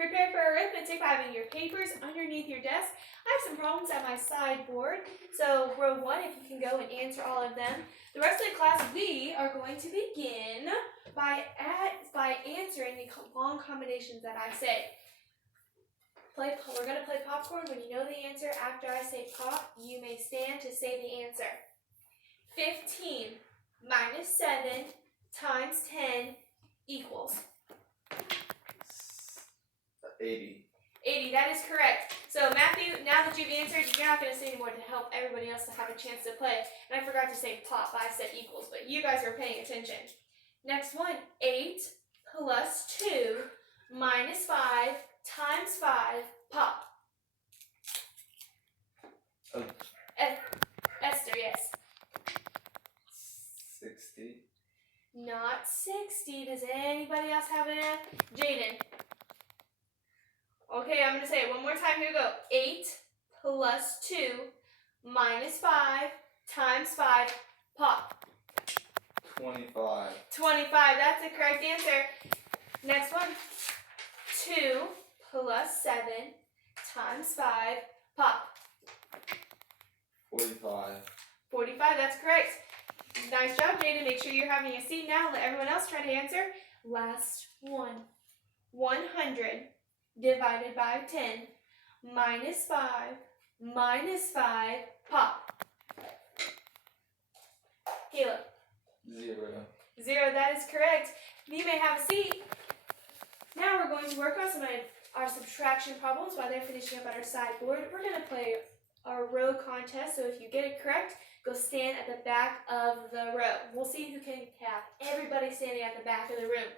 Prepare for arithmetic by having your papers underneath your desk. I have some problems at my sideboard, so row 1, if you can go and answer all of them. The rest of the class, we are going to begin by answering the long combinations that I say. We're going to play popcorn. When you know the answer, after I say pop, you may stand to say the answer. 15 minus 7 times 10 equals 80. 80, that is correct. So Matthew, now that you've answered, you're not going to say anymore to help everybody else to have a chance to play. And I forgot to say pop, I said equals, but you guys are paying attention. Next one, 8 plus 2 minus 5 times 5, pop. Esther, yes. 60. Not 60. Does anybody else have an F? Jaden. Okay, I'm going to say it one more time. Here we go. 8 plus 2 minus 5 times 5, pop. 25. 25, that's the correct answer. Next one. 2 plus 7 times 5, pop. 45. 45, that's correct. Nice job, Jaden. Make sure you're having a seat now. Let everyone else try to answer. Last one. 100 divided by 10 minus 5 pop. Caleb. 0. 0, that is correct. You may have a seat. Now we're going to work on some of our subtraction problems while they're finishing up at our sideboard. We're going to play our row contest, so if you get it correct, go stand at the back of the row. We'll see who can have everybody standing at the back of the room.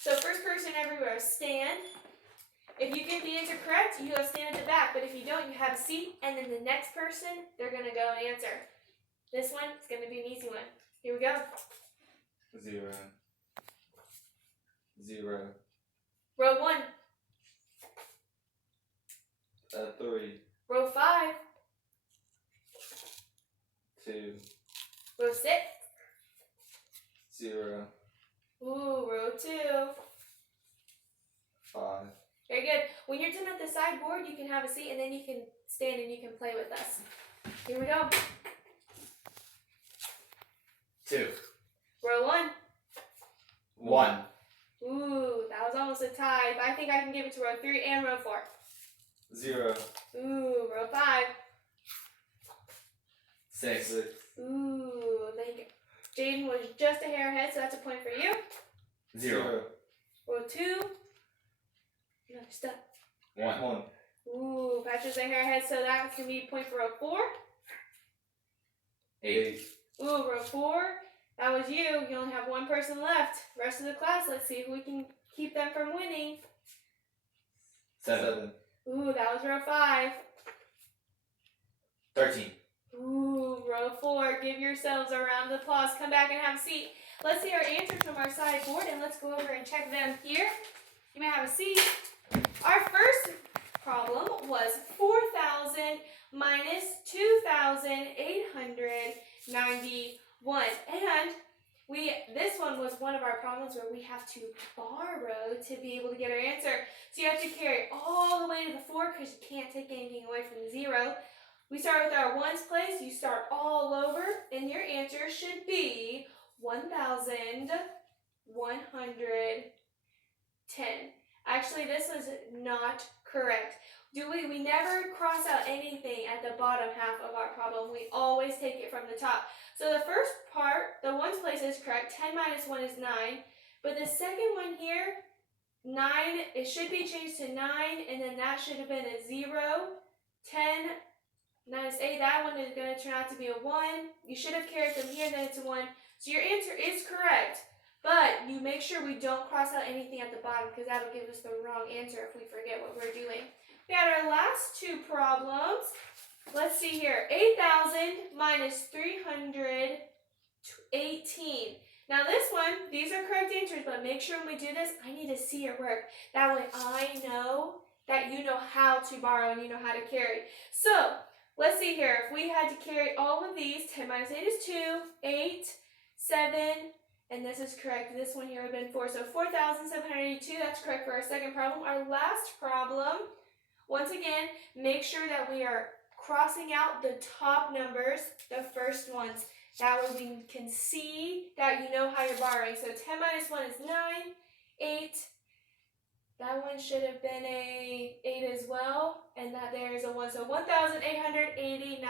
So first person every row, stand. If you get the answer correct, you go stand at the back, but if you don't, you have a seat, and then the next person, they're going to go and answer. This one is going to be an easy one. Here we go. 0. 0. Row 1. 3. Row 5. 2. Row 6. 0. Ooh, row 2. 5. Very good. When you're done at the sideboard, you can have a seat and then you can stand and you can play with us. Here we go. 2. Row 1. 1. Ooh, that was almost a tie, but I think I can give it to row 3 and row 4. 0. Ooh, row 5. 6. Ooh, thank you. Jaden was just a hair ahead, so that's a point for you. 0. Row 2. Another step. 1. Ooh, Patrick's a hair ahead, so that's going to be a point for row 4. 8. Ooh, row 4. That was you. You only have one person left. Rest of the class, let's see if we can keep them from winning. 7. Ooh, that was row 5. 13. Ooh, row 4. Give yourselves a round of applause. Come back and have a seat. Let's see our answers from our sideboard, and let's go over and check them here. You may have a seat. Our first problem was 4,000 minus 2,891. And this one was one of our problems where we have to borrow to be able to get our answer. So you have to carry all the way to the 4 because you can't take anything away from the 0. We start with our ones place. You start all over, and your answer should be 1,110. Actually, this was not correct. We never cross out anything at the bottom half of our problem. We always take it from the top. So the first part, the ones place is correct. 10 minus 1 is 9. But the second one here, 9, it should be changed to 9, and then that should have been a 0. 10 minus 8, that one is going to turn out to be a 1. You should have carried from here, then it's a 1. So your answer is correct. But you make sure we don't cross out anything at the bottom because that'll give us the wrong answer if we forget what we're doing. We had our last two problems. Let's see here. 8,000 minus 318. Now this one, these are correct answers, but make sure when we do this, I need to see your work. That way I know that you know how to borrow and you know how to carry. So let's see here. If we had to carry all of these, 10 minus 8 is 2, 8, 7, And this is correct. This one here would have been 4. So 4,782, that's correct for our second problem. Our last problem, once again, make sure that we are crossing out the top numbers, the first ones. That way we can see that you know how you're borrowing. So 10 minus 1 is 9, 8. That one should have been a 8 as well. And that there is a 1. So 1,889.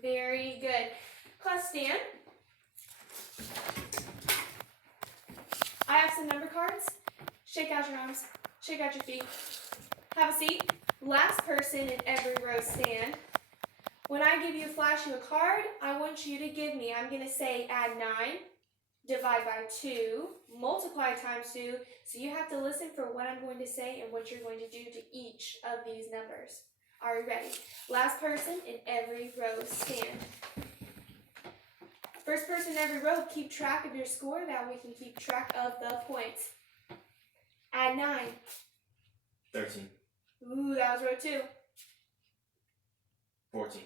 Very good. Class, stand. I have some number cards. Shake out your arms. Shake out your feet. Have a seat. Last person in every row stand. When I flash you a card, I want you to give me, I'm going to say add 9, divide by 2, multiply times 2. So you have to listen for what I'm going to say and what you're going to do to each of these numbers. Are you ready? Last person in every row stand. First person in every row, keep track of your score. That way we can keep track of the points. Add 9. 13. Ooh, that was row 2. 14.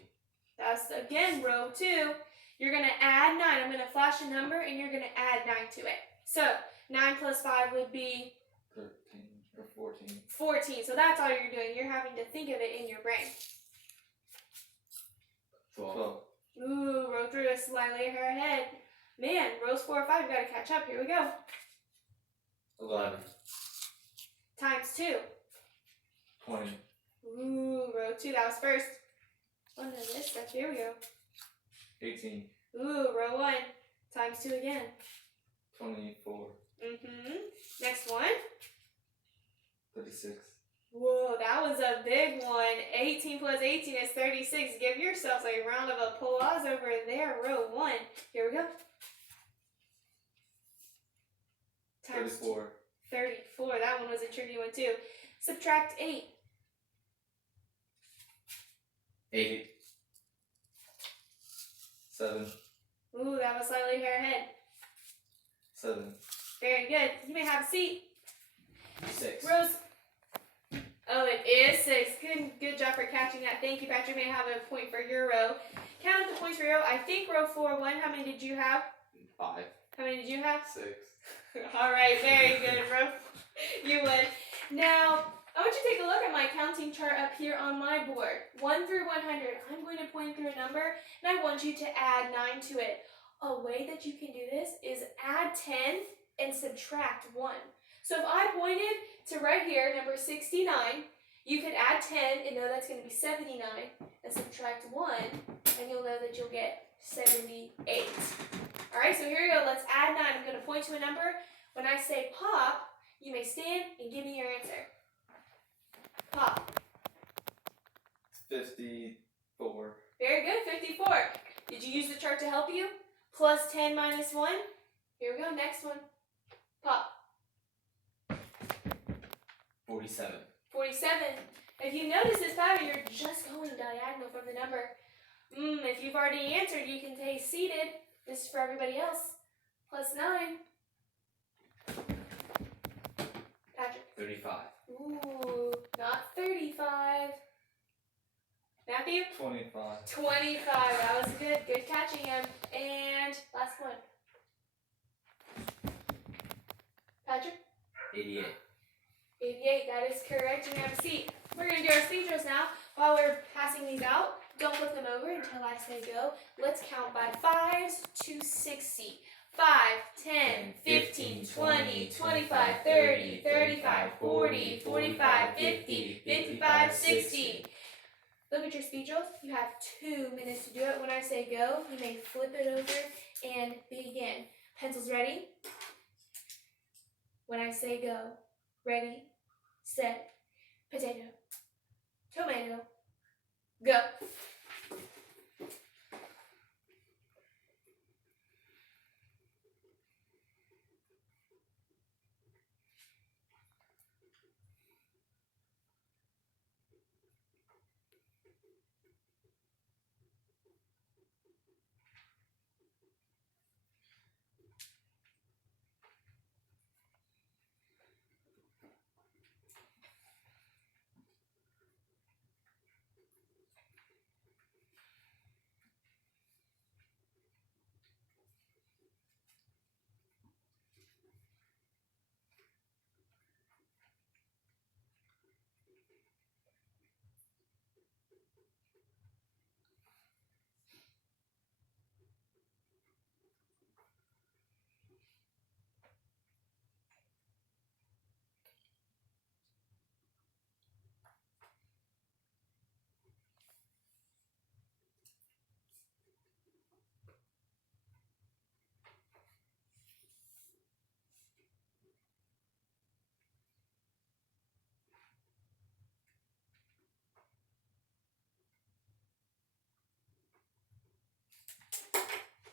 That's, again, row 2. You're going to add 9. I'm going to flash a number, and you're going to add 9 to it. So, 9 plus 5 would be? 13 or 14. 14. So that's all you're doing. You're having to think of it in your brain. 12. Ooh, row 3 is slightly ahead. Man, rows 4 or 5, you've got to catch up. Here we go. 11. Times 2. 20. Ooh, row 2, that was first. One of this stuff. Here we go. 18. Ooh, row 1. Times 2 again. 24. Next one. 36. Whoa, that was a big one. 18 plus 18 is 36. Give yourselves a round of applause over there. Row 1. Here we go. Times 34. 34. That one was a tricky one too. Subtract 8. 8. 7. Ooh, that was slightly ahead. 7. Very good. You may have a seat. 6. Rose. Oh, it is 6. Good job for catching that. Thank you, Patrick. You may have a point for your row. Count the points for your row. I think row 4 1. How many did you have? 5. How many did you have? 6. All right, very good, row. You win. Now, I want you to take a look at my counting chart up here on my board. 1 through 100. I'm going to point through a number, and I want you to add 9 to it. A way that you can do this is add 10 and subtract 1. So if I pointed to right here, number 69, you could add 10 and know that's going to be 79, and subtract 1, and you'll know that you'll get 78. All right, so here we go. Let's add 9. I'm going to point to a number. When I say pop, you may stand and give me your answer. Pop. 54. Very good, 54. Did you use the chart to help you? Plus 10 minus 1. Here we go, next one. Pop. 47. 47. If you notice this pattern, you're just going diagonal from the number. If you've already answered, you can stay seated. This is for everybody else. Plus 9. Patrick. 35. Ooh, not 35. Matthew? 25. 25. That was good. Good catching him. And last one. Patrick? 88. 88. That is correct. You may have a seat. We're going to do our speed drills now. While we're passing these out, don't flip them over until I say go. Let's count by 5s to 60. 5, 10, 15, 20, 25, 30, 35, 40, 45, 50, 55, 60. Look at your speed drills. You have 2 minutes to do it. When I say go, you may flip it over and begin. Pencils ready? When I say go, ready, set, potato, tomato, go.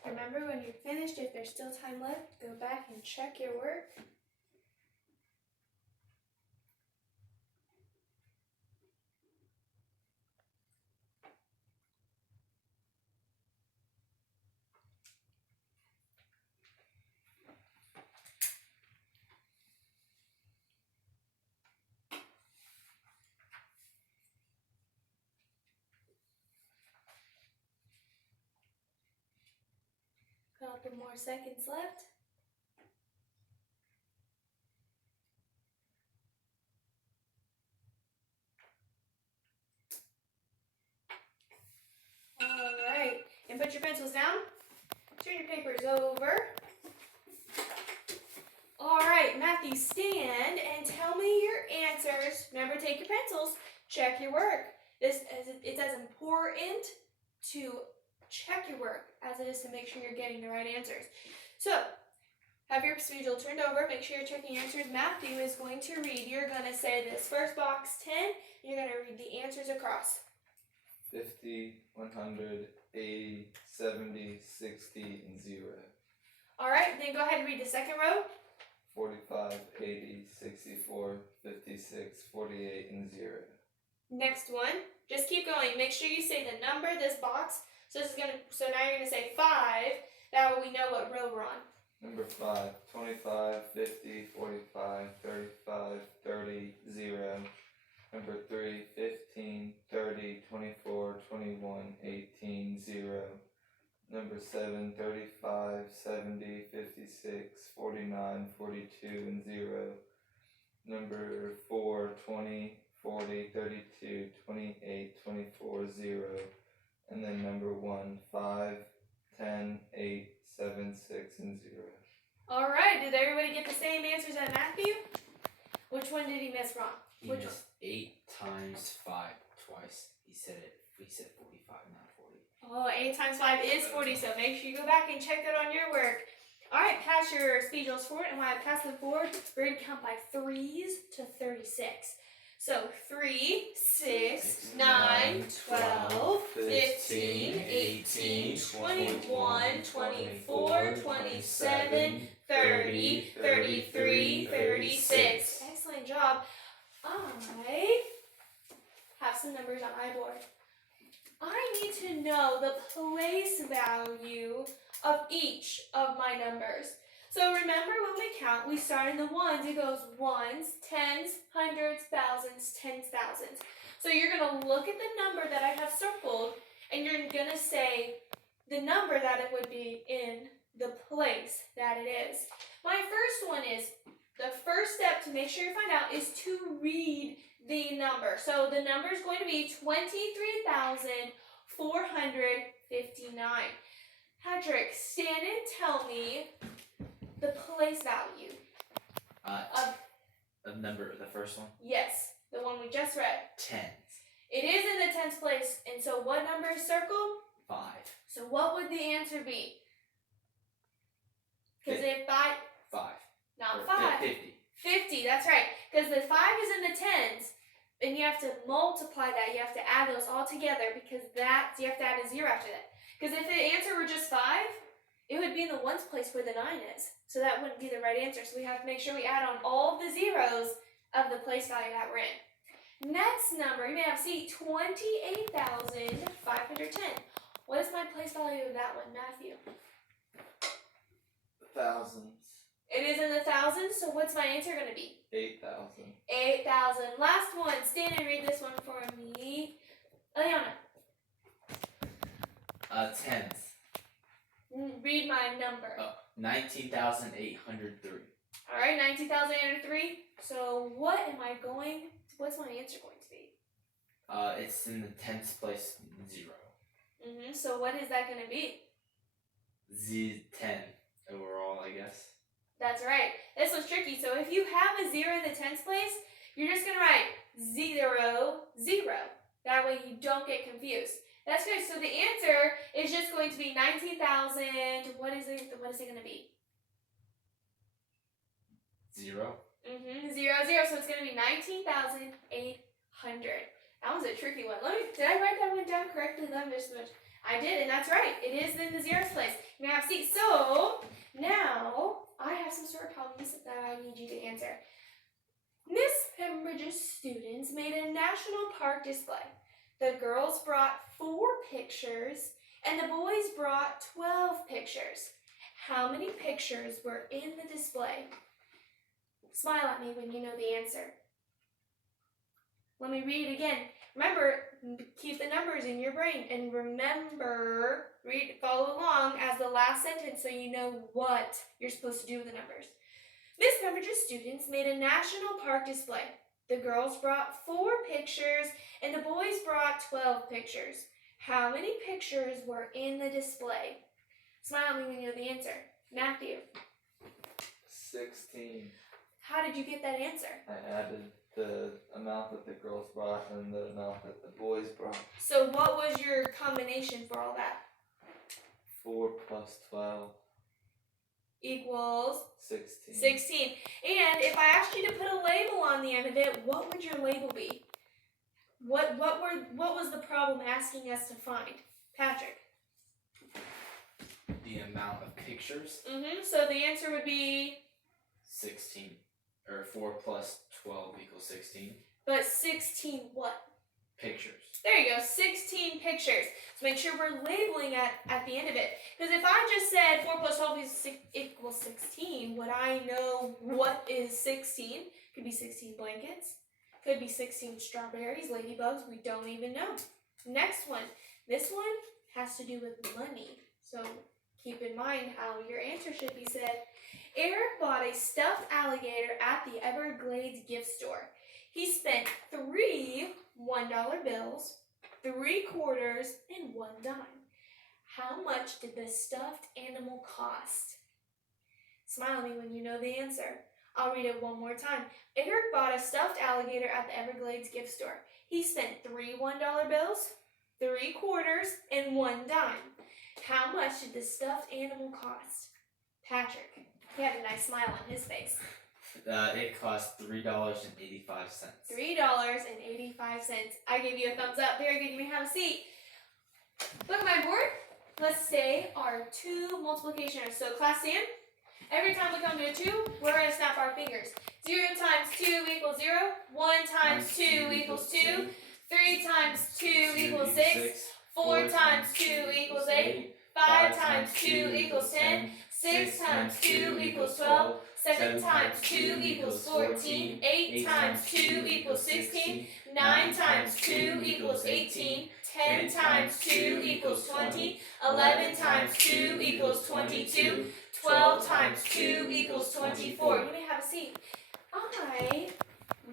Remember, when you're finished, if there's still time left, go back and check your work. Couple more seconds left. Alright, and put your pencils down. Turn your papers over. Alright, Matthew, stand and tell me your answers. Remember, take your pencils, check your work. It's as important to check your work as it is to make sure you're getting the right answers. So, have your schedule turned over, make sure you're checking your answers. Matthew is going to read. You're going to say this first box 10, you're going to read the answers across. 50, 100, 80, 70, 60, and 0. Alright, then go ahead and read the second row. 45, 80, 64, 56, 48, and 0. Next one. Just keep going. Make sure you say the number, this box. So now you're gonna say 5. That way we know what row we're on. Number 5, 25, 50, 45, 35, 30, 0. Number 3, 15, 30, 24, 21, 18, 0. Number 7, 35, 70, 56, 49, 42, and 0. Number 4, 20, 40, 32, 28, 24, 0. And then number 1, 5, 10, 8, 7, 6, and 0. Alright, did everybody get the same answers as Matthew? Which one did he miss wrong? He Which missed 8 times 5 twice. He said 45, not 40. Oh, 8 times 5 is 40, so make sure you go back and check that on your work. Alright, pass your speed drills forward, and when I pass them forward, we're going to count by 3s to 36. So 3, 6, 9, 12, 15, 18, 21, 24, 27, 30, 33, 36. Excellent job. I have some numbers on my board. I need to know the place value of each of my numbers. So remember, when we count, we start in the ones. It goes ones, tens, hundreds, thousands, tens, thousands. So you're going to look at the number that I have circled, and you're going to say the number that it would be in the place that it is. My first one is, the first step to make sure you find out is to read the number. So the number is going to be 23,459. Patrick, stand and tell me the place value. The number, the first one? Yes, the one we just read. Tens. It is in the tens place, and so what number is circled? 5. So what would the answer be? Because if 5, not Or 5. 50. 50, that's right. Because the 5 is in the tens, and you have to multiply that. You have to add those all together, because you have to add a 0 after that. Because if the answer were just 5, it would be in the ones place where the 9 is. So that wouldn't be the right answer. So we have to make sure we add on all of the zeros of the place value that we're in. Next number, you may have, 28,510. What is my place value of that one, Matthew? Thousands. It is in the thousands, so what's my answer going to be? 8,000. 8,000. Last one. Stand and read this one for me. Eliana. Tens. Read my number. 19,803. Alright, 19,803. So what's my answer going to be? It's in the tens place, 0. So what is that going to be? 10 overall, I guess. That's right. This was tricky. So if you have a 0 in the tens place, you're just going to write 0, 0. That way you don't get confused. That's good. So the answer is just going to be 19,000. What is it going to be? 0. 0, 0. So it's going to be 19,800. That was a tricky one. Did I write that one down correctly? I did, and that's right. It is in the zeros place. You may have a seat. So now I have some sort of problems that I need you to answer. Miss Pembridge's students made a national park display. The girls brought 4 pictures and the boys brought 12 pictures. How many pictures were in the display? Smile at me when you know the answer. Let me read it again. Remember, keep the numbers in your brain and remember, follow along as the last sentence so you know what you're supposed to do with the numbers. Miss Pembridge's students made a national park display. The girls brought 4 pictures and the boys brought 12 pictures. How many pictures were in the display? Smile at me when you know the answer. Matthew. 16. How did you get that answer? I added the amount that the girls brought and the amount that the boys brought. So what was your combination for all that? 4 plus 12. Equals 16. 16. And if I asked you to put a label on the end of it, what would your label be? What was the problem asking us to find? Patrick. The amount of pictures. So the answer would be 16. Or 4 plus 12 equals 16. but 16 what? Pictures. There you go, 16 pictures. So make sure we're labeling at the end of it. Because if I just said 4 plus 12 equals 16, would I know what is 16? Could be 16 blankets. Could be 16 strawberries, ladybugs, we don't even know. Next one. This one has to do with money. So keep in mind how your answer should be said. Eric bought a stuffed alligator at the Everglades gift store. He spent 3 $1 bills, 3 quarters, and 1 dime. How much did the stuffed animal cost? Smile at me when you know the answer. I'll read it one more time. Eric bought a stuffed alligator at the Everglades gift store. He spent 3 $1 bills, 3 quarters, and 1 dime. How much did the stuffed animal cost? Patrick. He had a nice smile on his face. It cost $3.85. $3.85. I give you a thumbs up. Very good. You may have a seat. Look at my board. Let's say our 2 multiplications. So class stand. Every time we come to a 2, we're going to snap our fingers. 0 times 2 equals 0. 1 times 2 equals 2. 3 times 2 equals 6. 4 times 2 equals 8. 5 times 2 equals 10. 6 times 2 equals 12. 7 times 2 equals 14. 8 times 2 equals 16. 9 times 2 equals 18. 10 times 2 equals 20. 11 times 2 equals 22. 12 times 2 equals 24. You may have a seat. I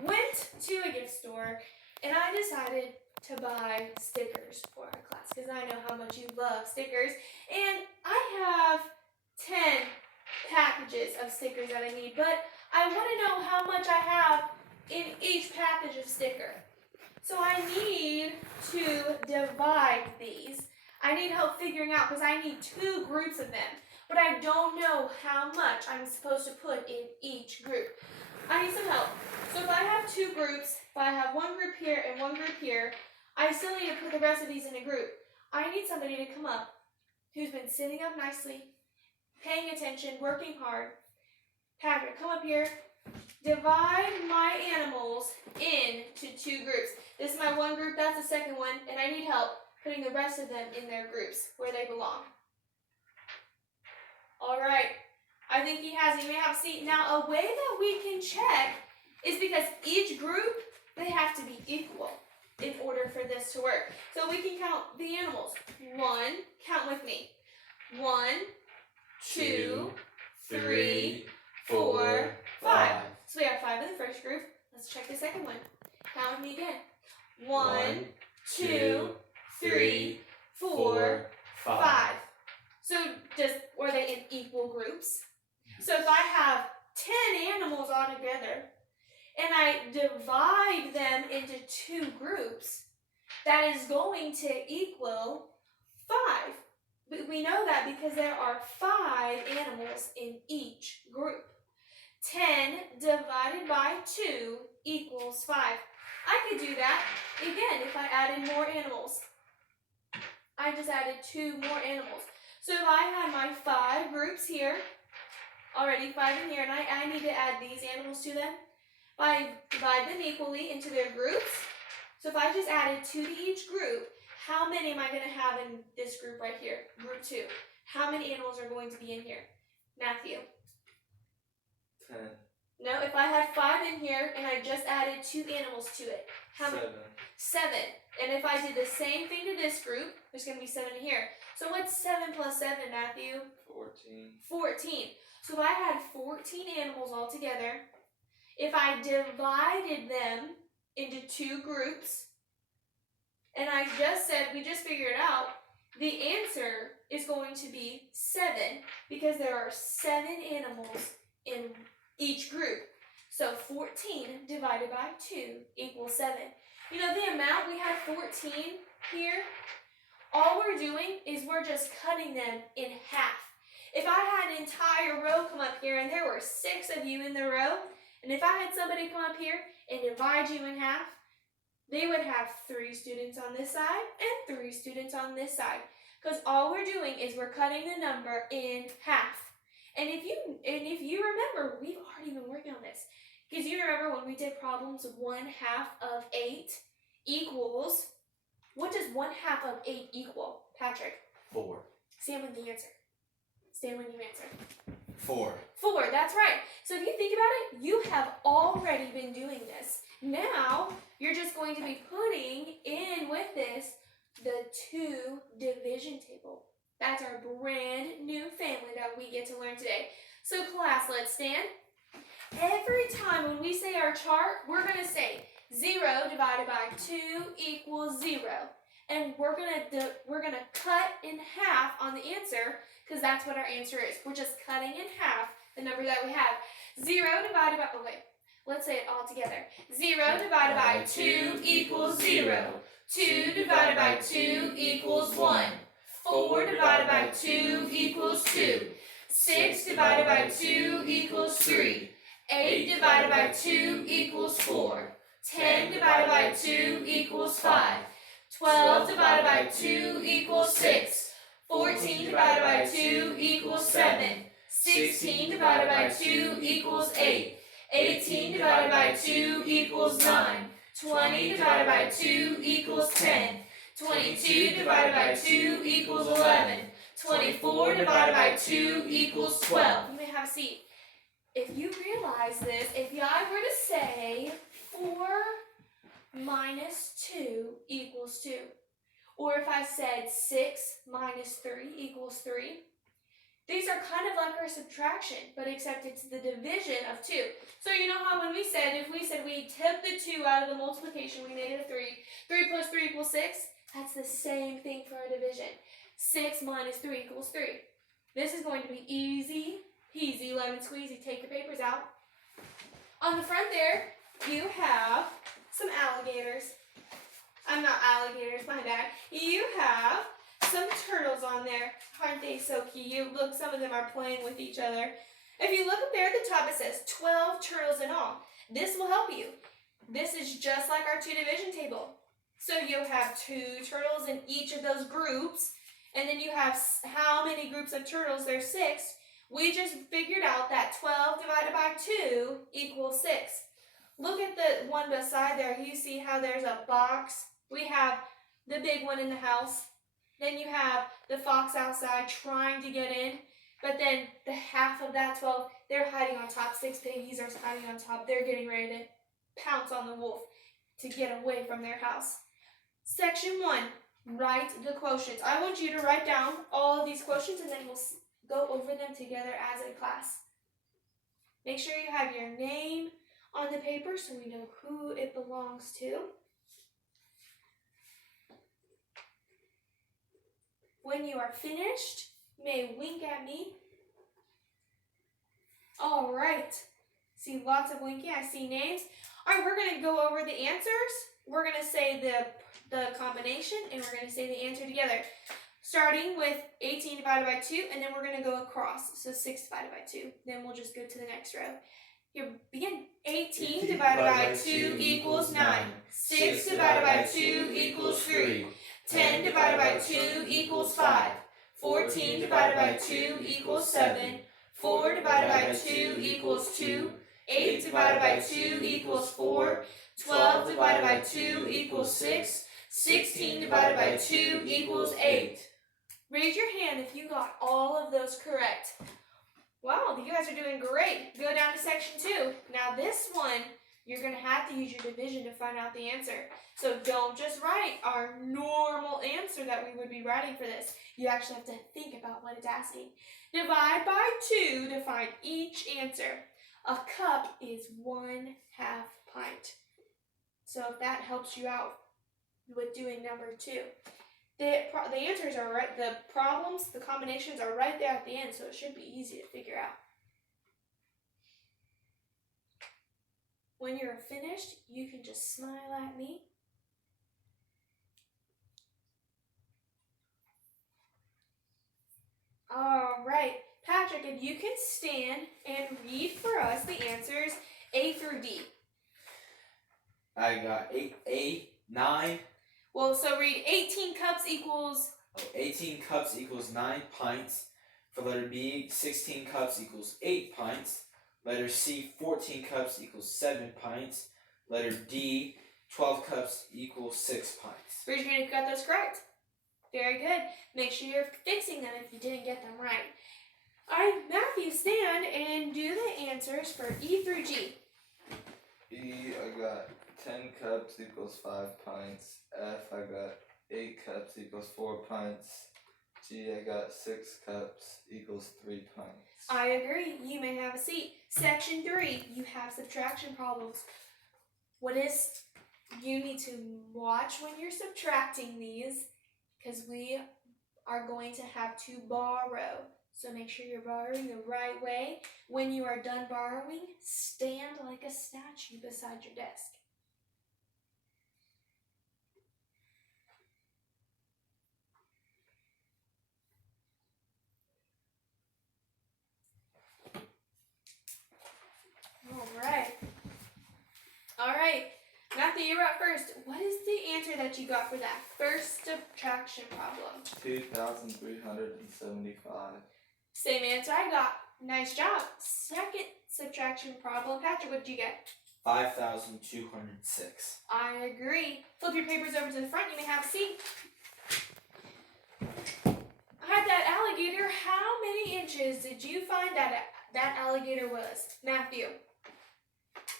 went to a gift store and I decided to buy stickers for our class because I know how much you love stickers. And I have 10 packages of stickers that I need, but I want to know how much I have in each package of sticker. So I need to divide these. I need help figuring out because I need 2 groups of them, but I don't know how much I'm supposed to put in each group. I need some help. So if I have 2 groups, if I have 1 group here and 1 group here, I still need to put the rest of these in a group. I need somebody to come up who's been sitting up nicely, paying attention, working hard. Patrick, come up here. Divide my animals into 2 groups. This is my 1 group, that's the second one, and I need help putting the rest of them in their groups where they belong. All right, I think he has it. You may have a seat. Now, a way that we can check is because each group, they have to be equal in order for this to work. So we can count the animals. 1, count with me. 1, 2, 3, 4, 5. So we have 5 in the first group. Let's check the second one. Count with me again. 1, 2, 3, 4, 5. So are they in equal groups? So if I have 10 animals all together and I divide them into 2 groups, that is going to equal 5. We know that because there are 5 animals in each group. 10 divided by 2 equals 5. I could do that again if I added more animals. I just added 2 more animals. So if I had my 5 groups here, already 5 in here, and I need to add these animals to them, I divide them equally into their groups. So if I just added 2 to each group, how many am I going to have in this group right here? Group 2. How many animals are going to be in here? Matthew? 10. No, if I had 5 in here and I just added 2 animals to it, how many? 7. 7. And if I did the same thing to this group, there's going to be 7 in here. So what's 7 plus 7, Matthew? 14. 14. So if I had 14 animals altogether, if I divided them into 2 groups, and I just said, we just figured out, the answer is going to be 7 because there are 7 animals in each group. So 14 divided by 2 equals 7. You know the amount we had 14 here? All we're doing is we're just cutting them in half. If I had an entire row come up here and there were 6 of you in the row, and if I had somebody come up here and divide you in half, they would have 3 students on this side and 3 students on this side. Because all we're doing is we're cutting the number in half. And if you remember, we've already been working on this. Because you remember when we did problems of 1/2 of 8 equals, what does 1/2 of 8 equal, Patrick? 4. Stand when you answer. Stand when you answer. 4. 4, that's right. So if you think about it, you have already been doing this. Now, you're just going to be putting in with this the 2 division table. That's our brand new family that we get to learn today. So class, let's stand. Every time when we say our chart, we're going to say 0 divided by 2 equals 0. And we're gonna cut in half on the answer because that's what our answer is. We're just cutting in half the number that we have. 0 divided by, oh wait, let's say it all together. 0 divided by 2 equals 0. 2 divided by 2 equals 1. 4 divided by 2 equals 2. 6 divided by 2 equals 3. 8 divided by 2 equals 4. 10 divided by 2 equals 5. 12 divided by 2 equals 6. 14 divided by 2 equals 7. 16 divided by 2 equals 8. 18 divided by 2 equals 9. 20 divided by 2 equals 10. 22 divided by 2 equals 11. 24 divided by 2 equals 12. You may have a seat. If you realize this, if I were to say 4 minus 2 equals 2, or if I said 6 minus 3 equals 3, these are kind of like our subtraction, but except it's the division of 2. So you know how when we said, if we said we took the 2 out of the multiplication, we made it a 3. 3 plus 3 equals 6. That's the same thing for our division. 6 minus 3 equals 3. This is going to be easy peasy, lemon squeezy. Take your papers out. On the front there, you have some alligators. I'm not alligators, my bad. You have some turtles on there. Aren't they so cute? Look, some of them are playing with each other. If you look up there at the top, it says 12 turtles in all. This will help you. This is just like our 2 division table. So you have 2 turtles in each of those groups, and then you have how many groups of turtles? There's 6. We just figured out that 12 divided by 2 equals 6. Look at the one beside there. You see how there's a box? We have the big one in the house. Then you have the fox outside trying to get in. But then the half of that 12, they're hiding on top. 6 piggies are hiding on top. They're getting ready to pounce on the wolf to get away from their house. Section 1, write the quotients. I want you to write down all of these quotients and then we'll go over them together as a class. Make sure you have your name on the paper so we know who it belongs to. When you are finished, you may wink at me. All right. See lots of winking. I see names. All right, we're going to go over the answers. We're going to say the combination, and we're going to say the answer together. Starting with 18 divided by 2, and then we're going to go across. So 6 divided by 2. Then we'll just go to the next row. Here, begin. 18 divided by 2 equals 9. 6 divided by 2 equals 3. 10 divided by 2 equals 5. 14 divided by 2 equals 7. 4 divided by 2 equals 2. 8 divided by 2 equals 4. 12 divided by 2 equals 6. 16 divided by 2 equals 8. Raise your hand if you got all of those correct. Wow, you guys are doing great. Go down to section 2. Now this one, you're going to have to use your division to find out the answer. So don't just write our normal answer that we would be writing for this. You actually have to think about what it's asking. Divide by 2 to find each answer. A cup is 1/2 pint. So if that helps you out with doing number 2. The answers are right, the problems, the combinations are right there at the end, so it should be easy to figure out. When you're finished, you can just smile at me. All right, Patrick, if you can stand and read for us the answers A through D. I got 9. Well, so read 18 cups equals... 18 cups equals 9 pints. For letter B, 16 cups equals 8 pints. Letter C, 14 cups equals 7 pints. Letter D, 12 cups equals 6 pints. Raise your hand if you got those correct. Very good. Make sure you're fixing them if you didn't get them right. All right, Matthew, stand and do the answers for E through G. E, I got 10 cups equals 5 pints. F, I got 8 cups equals 4 pints. G, I got 6 cups equals 3 pints. I agree. You may have a seat. Section 3, you have subtraction problems. You need to watch when you're subtracting these, because we are going to have to borrow. So make sure you're borrowing the right way. When you are done borrowing, stand like a statue beside your desk. All right. Matthew, you're up first. What is the answer that you got for that first subtraction problem? 2,375. Same answer I got. Nice job. Second subtraction problem. Patrick, what did you get? 5,206. I agree. Flip your papers over to the front. You may have a seat. I had that alligator. How many inches did you find that alligator was? Matthew?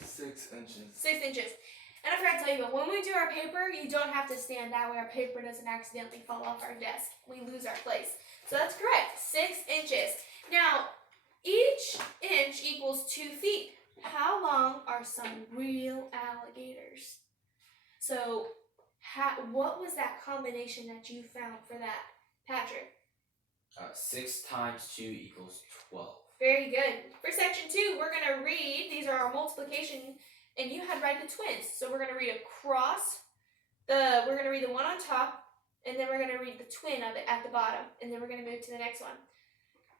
6 inches. 6 inches. And I forgot to tell you, but when we do our paper, you don't have to stand. That way our paper doesn't accidentally fall off our desk. We lose our place. So that's correct. 6 inches. Now, each inch equals 2 feet. How long are some real alligators? So, what was that combination that you found for that, Patrick? 6 times 2 equals 12. Very good. For section 2, we're going to read, these are our multiplication, and you had to write the twins. So we're going to read across, we're going to read the one on top, and then we're going to read the twin of it at the bottom, and then we're going to move to the next one.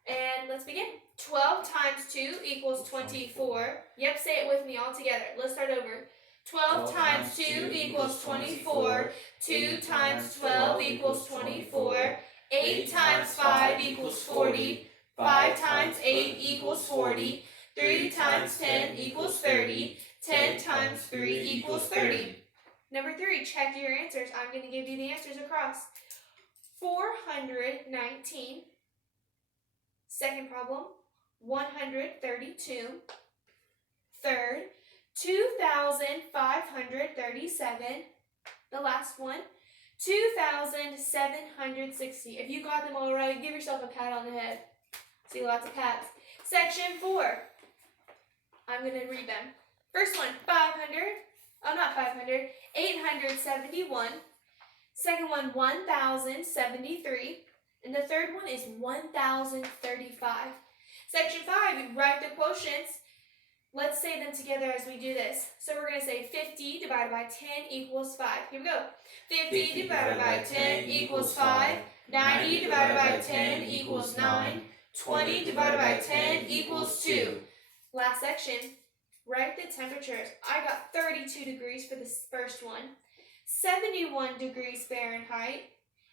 And let's begin. 12 times 2 equals 24. Yep, say it with me all together. Let's start over. 12 times 2 equals 24. 2 times 12 equals 24. 8 times 5 equals 40. 5 times 8 equals 40. 3 times 10 equals 30. 10 times 3 equals 30. Number 3, check your answers. I'm going to give you the answers across. 419. Second problem, 132. Third, 2,537. The last one, 2,760. If you got them all right, give yourself a pat on the head. See, lots of pats. Section 4. I'm going to read them. First one, 871. Second one, 1,073. And the third one is 1,035. Section 5, write the quotients. Let's say them together as we do this. So we're going to say 50 divided by 10 equals 5. Here we go. 50 divided by 10 equals 5. 90 divided by 10 equals 9. 20 divided by 10 equals 2. Last section, write the temperatures. I got 32 degrees for this first one. 71 degrees Fahrenheit.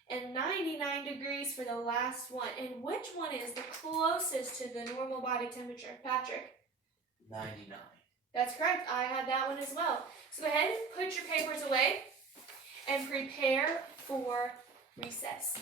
and 99 degrees for the last one. And which one is the closest to the normal body temperature? Patrick? 99. That's correct. I had that one as well. So go ahead, put your papers away, and prepare for recess.